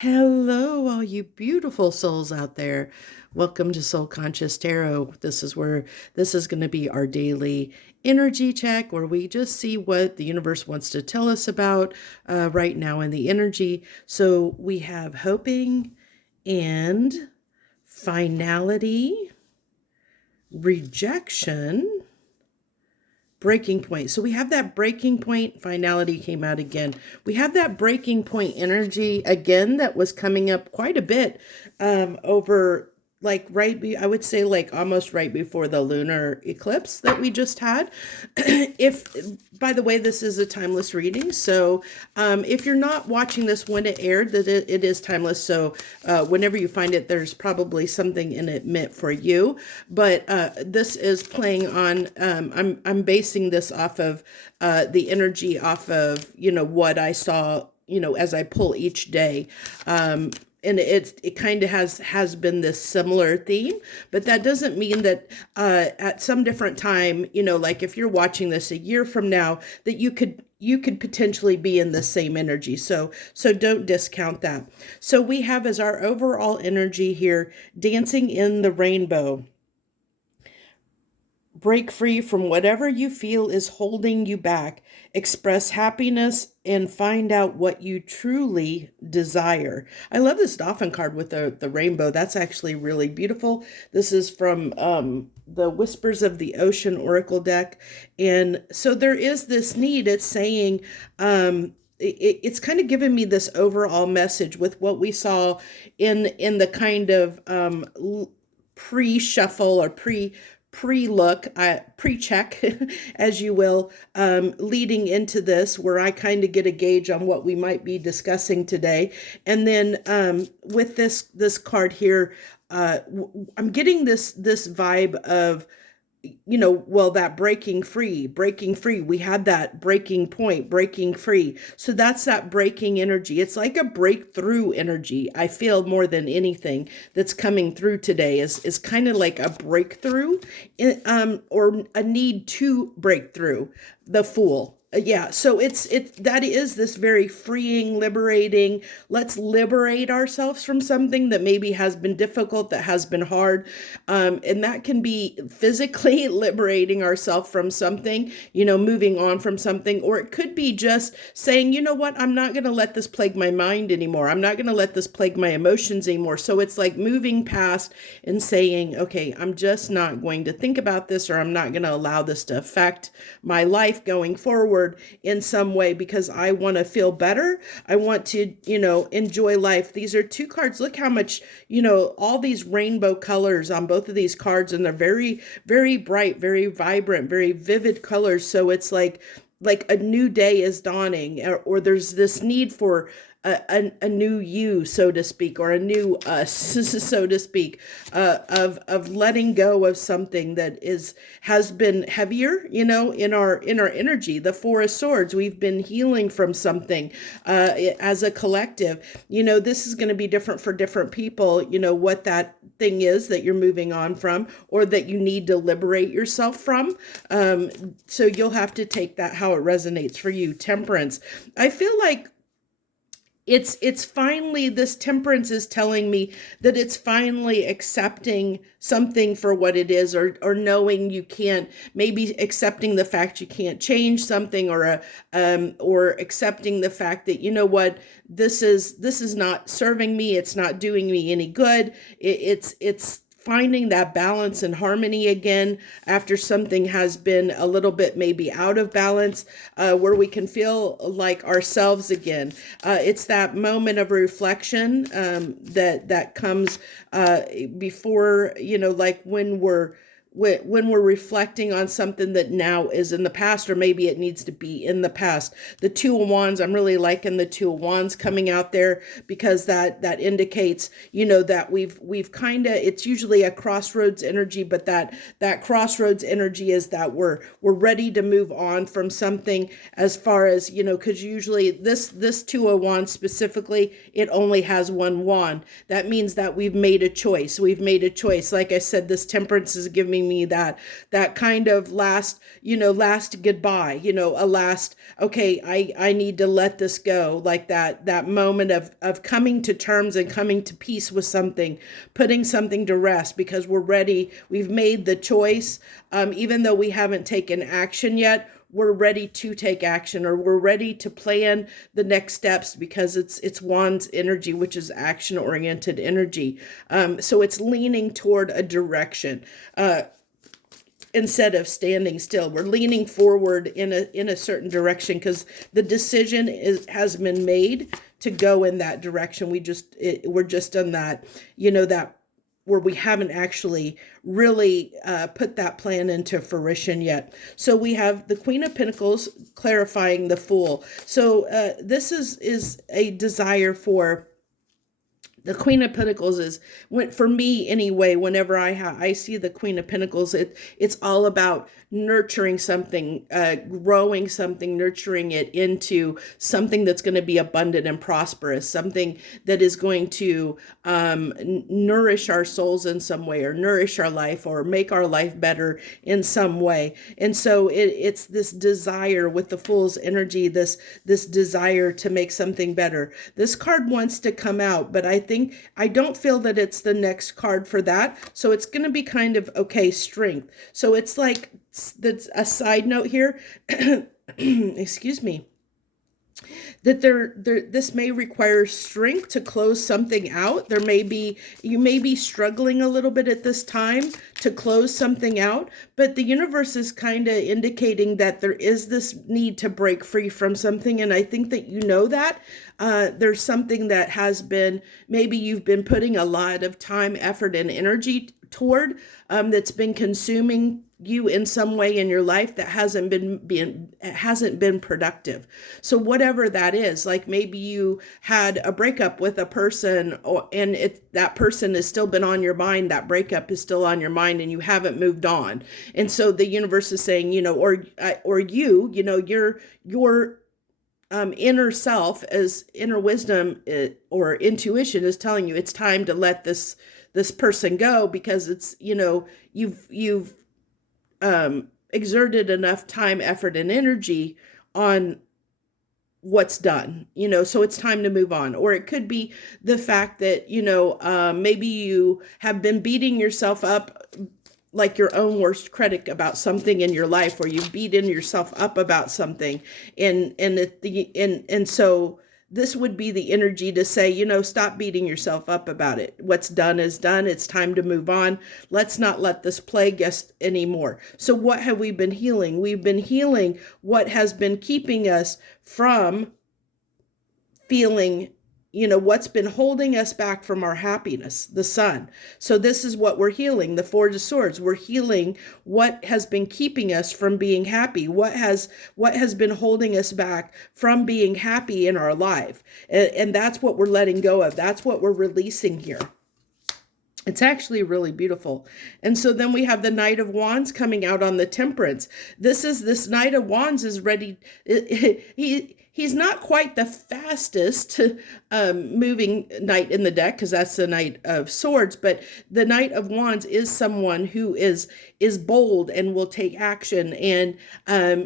Hello, all you beautiful souls out there. Welcome to Soul Conscious Tarot. This is going to be our daily energy check where we just see what the universe wants to tell us about right now in the energy. So we have hoping and finality, rejection, breaking point. So we have that breaking point. Finality came out again. We have that breaking point energy again that was coming up quite a bit over I would say like almost right before the lunar eclipse that we just had. If By the way, this is a timeless reading, so if you're not watching this when it aired, that it is timeless. So whenever you find it, there's probably something in it meant for you. But this is playing on. I'm basing this off of the energy off of what I saw as I pull each day. And it kind of has been this similar theme, but that doesn't mean that at some different time, like if you're watching this a year from now, that you could potentially be in the same energy. So don't discount that. So we have as our overall energy here, dancing in the rainbow. Break free from whatever you feel is holding you back. Express happiness and find out what you truly desire. I love this Dolphin card with the rainbow. That's actually really beautiful. This is from the Whispers of the Ocean Oracle deck. And so there is this need. It's saying, it's kind of given me this overall message with what we saw in the kind of pre-shuffle or pre-look, pre-check, as you will, leading into this, where I kind of get a gauge on what we might be discussing today. And then with this card here, I'm getting this vibe of, that breaking free. We had that breaking point, breaking free. So that's that breaking energy. It's like a breakthrough energy. I feel more than anything that's coming through today is kind of like a breakthrough, or a need to break through the Fool. Yeah, so that is this very freeing, liberating. Let's liberate ourselves from something that maybe has been difficult, that has been hard, and that can be physically liberating ourselves from something, moving on from something, or it could be just saying, you know what, I'm not going to let this plague my mind anymore. I'm not going to let this plague my emotions anymore. So it's like moving past and saying, okay, I'm just not going to think about this, or I'm not going to allow this to affect my life going forward in some way, because I want to feel better. I want to, enjoy life. These are two cards. Look how much, all these rainbow colors on both of these cards, and they're very, very bright, very vibrant, very vivid colors. So it's like a new day is dawning, or there's this need for a new you, so to speak, or a new us, so to speak, of letting go of something that has been heavier, in our energy. The Four of Swords, we've been healing from something as a collective. This is going to be different for different people. What that thing is that you're moving on from, or that you need to liberate yourself from. So you'll have to take that how it resonates for you. Temperance. I feel like it's finally, this temperance is telling me that it's finally accepting something for what it is, or knowing you can't, maybe accepting the fact you can't change something, or accepting the fact that, what, this is not serving me, it's not doing me any good. It's finding that balance and harmony again after something has been a little bit maybe out of balance, where we can feel like ourselves again. It's that moment of reflection that comes before, like when we're reflecting on something that now is in the past, or maybe it needs to be in the past. The Two of Wands, I'm really liking the Two of Wands coming out there, because that indicates, that we've kind of, it's usually a crossroads energy, but that crossroads energy is that we're ready to move on from something, as far as, because usually this Two of Wands specifically, it only has one wand. That means that we've made a choice. Like I said, this Temperance is giving giving me that kind of last goodbye, a last, okay, I need to let this go, like that moment of coming to terms and coming to peace with something, putting something to rest because we're ready. We've made the choice, even though we haven't taken action yet. We're ready to take action, or we're ready to plan the next steps because it's Wands energy, which is action oriented energy. So it's leaning toward a direction. Instead of standing still, we're leaning forward in a certain direction because the decision has been made to go in that direction. We're just on that, that where we haven't actually really put that plan into fruition yet. So we have the Queen of Pentacles clarifying the Fool. So this is a desire for the Queen of Pentacles is, for me anyway, whenever I see the Queen of Pentacles, it's all about nurturing something, growing something, nurturing it into something that's going to be abundant and prosperous, something that is going to nourish our souls in some way, or nourish our life, or make our life better in some way. And so it's this desire with the Fool's energy, this desire to make something better. This card wants to come out, but I don't feel that it's the next card for that. So it's going to be kind of, okay, strength. So it's like, that's a side note here. Excuse me. That this may require strength to close something out. You may be struggling a little bit at this time to close something out, but the universe is kind of indicating that there is this need to break free from something. And I think that that there's something that has been, maybe you've been putting a lot of time, effort, and energy toward, that's been consuming you in some way in your life that hasn't been productive. So whatever that is, like maybe you had a breakup with a person, and that person has still been on your mind, that breakup is still on your mind, and you haven't moved on. And so the universe is saying, or your inner self, as inner wisdom or intuition, is telling you it's time to let this person go, because it's, you've exerted enough time, effort, and energy on what's done, so it's time to move on. Or it could be the fact that, maybe you have been beating yourself up like your own worst critic about something in your life, or you've beaten yourself up about something. And so this would be the energy to say, stop beating yourself up about it. What's done is done. It's time to move on. Let's not let this plague us anymore. So what have we been healing? We've been healing what has been keeping us from feeling, what's been holding us back from our happiness, the Sun. So this is what we're healing, the Four of Swords. We're healing what has been keeping us from being happy, what has been holding us back from being happy in our life. And that's what we're letting go of. That's what we're releasing here. It's actually really beautiful. And so then we have the Knight of Wands coming out on the Temperance. This Knight of Wands is ready. He's not quite the fastest moving knight in the deck, because that's the Knight of Swords, but the Knight of Wands is someone who is bold and will take action, and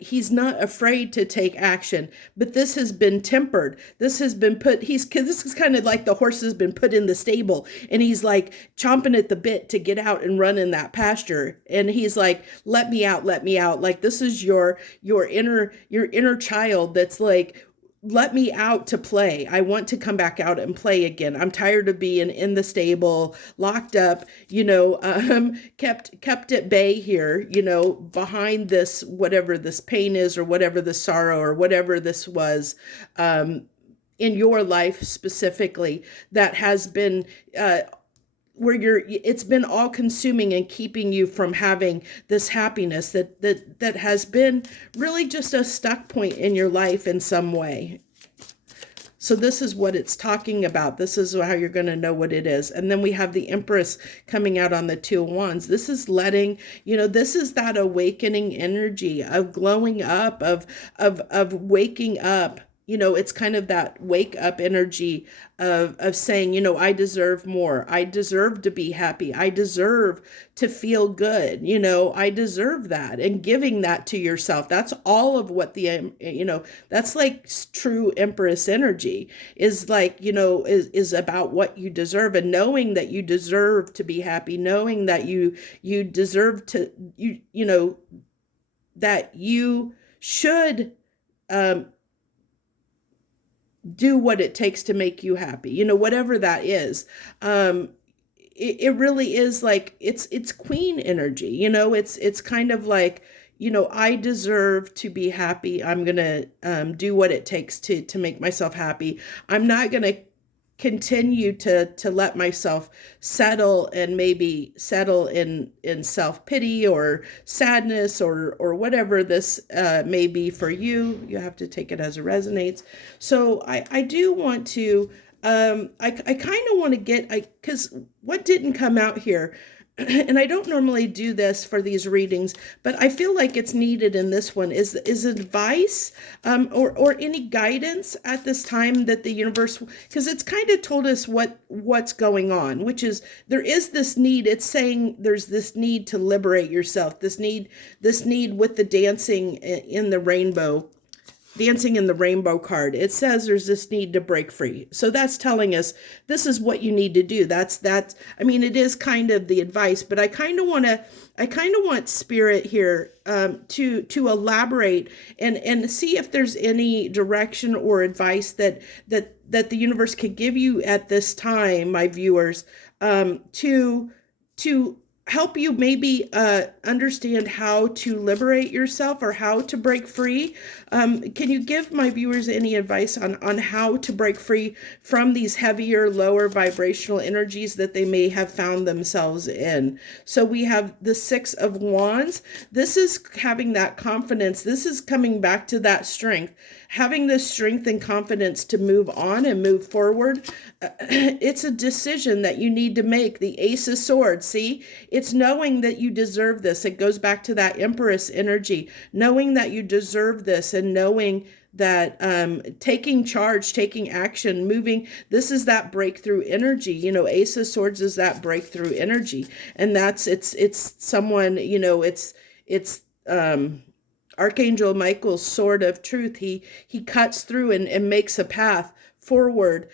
he's not afraid to take action. But this has been tempered. This has been this is kind of like the horse has been put in the stable, and he's like chomping at the bit to get out and run in that pasture. And he's like, let me out, let me out. Like, this is your inner child that's like, let me out to play. I want to come back out and play again. I'm tired of being in the stable, locked up, kept at bay here, behind this, whatever this pain is, or whatever the sorrow, or whatever this was, in your life specifically, that has been, where it's been all consuming and keeping you from having this happiness that has been really just a stuck point in your life in some way. So this is what it's talking about. This is how you're going to know what it is. And then we have the Empress coming out on the Two of Wands. This is letting, this is that awakening energy of glowing up, of waking up it's kind of that wake up energy of saying, I deserve more. I deserve to be happy. I deserve to feel good. I deserve that, and giving that to yourself. That's all of what that's like true Empress energy is like, is about what you deserve, and knowing that you deserve to be happy, knowing that you deserve to, that you should, um, do what it takes to make you happy, whatever that is. It really is like, it's queen energy, it's kind of like, I deserve to be happy. I'm gonna do what it takes to make myself happy. I'm not gonna continue to let myself settle, and maybe settle in self-pity or sadness, or whatever this may be for you. You have to take it as it resonates. So I do want to, I kind of want to get, because what didn't come out here, and I don't normally do this for these readings, but I feel like it's needed in this one, is advice, or any guidance at this time that the universe, because it's kind of told us what's going on, which is there is this need. It's saying there's this need to liberate yourself, this need with the dancing in the rainbow card. It says there's this need to break free. So that's telling us this is what you need to do. That's I mean, it is kind of the advice, but I kind of want spirit here to elaborate and see if there's any direction or advice that the universe could give you at this time, my viewers, to help you maybe understand how to liberate yourself or how to break free. Can you give my viewers any advice on how to break free from these heavier, lower vibrational energies that they may have found themselves in? So we have the Six of Wands. This is having that confidence. This is coming back to that strength, having the strength and confidence to move on and move forward. It's a decision that you need to make. The Ace of Swords, see? It's knowing that you deserve this. It goes back to that Empress energy, knowing that you deserve this, and knowing that taking charge, taking action, moving. This is that breakthrough energy. Ace of Swords is that breakthrough energy, and it's someone. It's Archangel Michael's sword of truth. He cuts through and makes a path forward,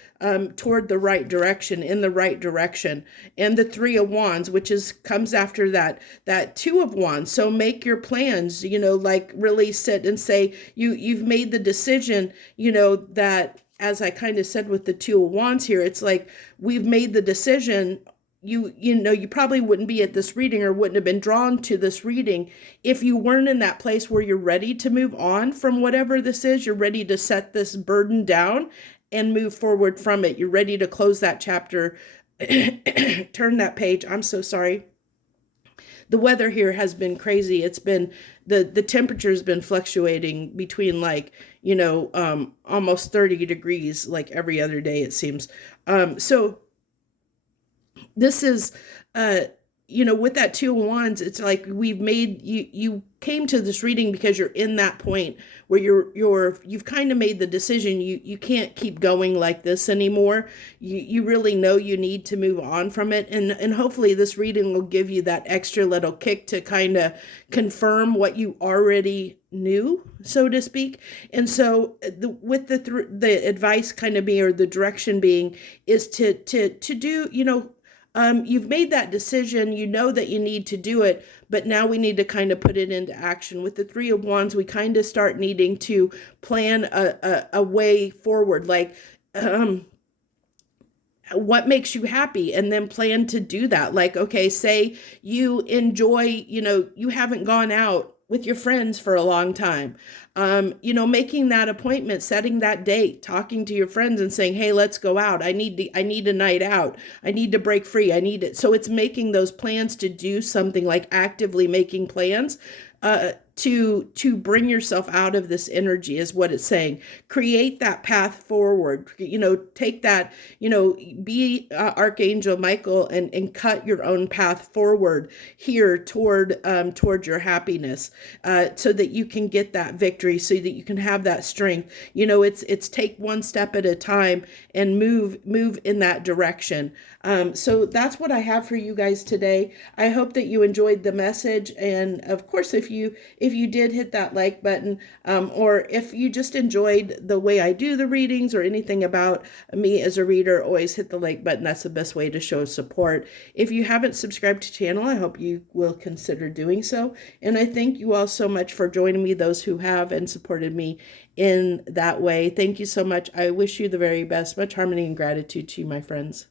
toward the right direction, in the right direction. And the Three of Wands, which comes after that Two of Wands. So make your plans, like really sit and say, you've made the decision, that, as I kind of said with the Two of Wands here, it's like, we've made the decision. You probably wouldn't be at this reading, or wouldn't have been drawn to this reading, if you weren't in that place where you're ready to move on from whatever this is. You're ready to set this burden down and move forward from it. You're ready to close that chapter, turn that page. I'm so sorry. The weather here has been crazy. It's been, the temperature's been fluctuating between almost 30 degrees, like every other day, it seems. So this is, with that Two of Wands, it's like we've made you came to this reading because you're in that point where you've kind of made the decision. You can't keep going like this anymore. You really know you need to move on from it, and hopefully this reading will give you that extra little kick to kind of confirm what you already knew, so to speak. And so with the advice kind of being, or the direction being, is to do, you've made that decision, you know that you need to do it, but now we need to kind of put it into action. With the Three of Wands, we kind of start needing to plan a way forward, like what makes you happy, and then plan to do that. Like, okay, say you enjoy, you haven't gone out with your friends for a long time, making that appointment, setting that date, talking to your friends and saying, hey, let's go out. I need a night out. I need to break free. I need it. So it's making those plans to do something, like actively making plans. to bring yourself out of this energy, is what it's saying. Create that path forward. Take that, be Archangel Michael, and cut your own path forward here toward your happiness, so that you can get that victory, so that you can have that strength. It's take one step at a time and move in that direction. So that's what I have for you guys today. I hope that you enjoyed the message, and of course, if you did, hit that like button, or if you just enjoyed the way I do the readings or anything about me as a reader, always hit the like button. That's the best way to show support. If you haven't subscribed to the channel, I hope you will consider doing so. And I thank you all so much for joining me, those who have and supported me in that way. Thank you so much. I wish you the very best. Much harmony and gratitude to you, my friends.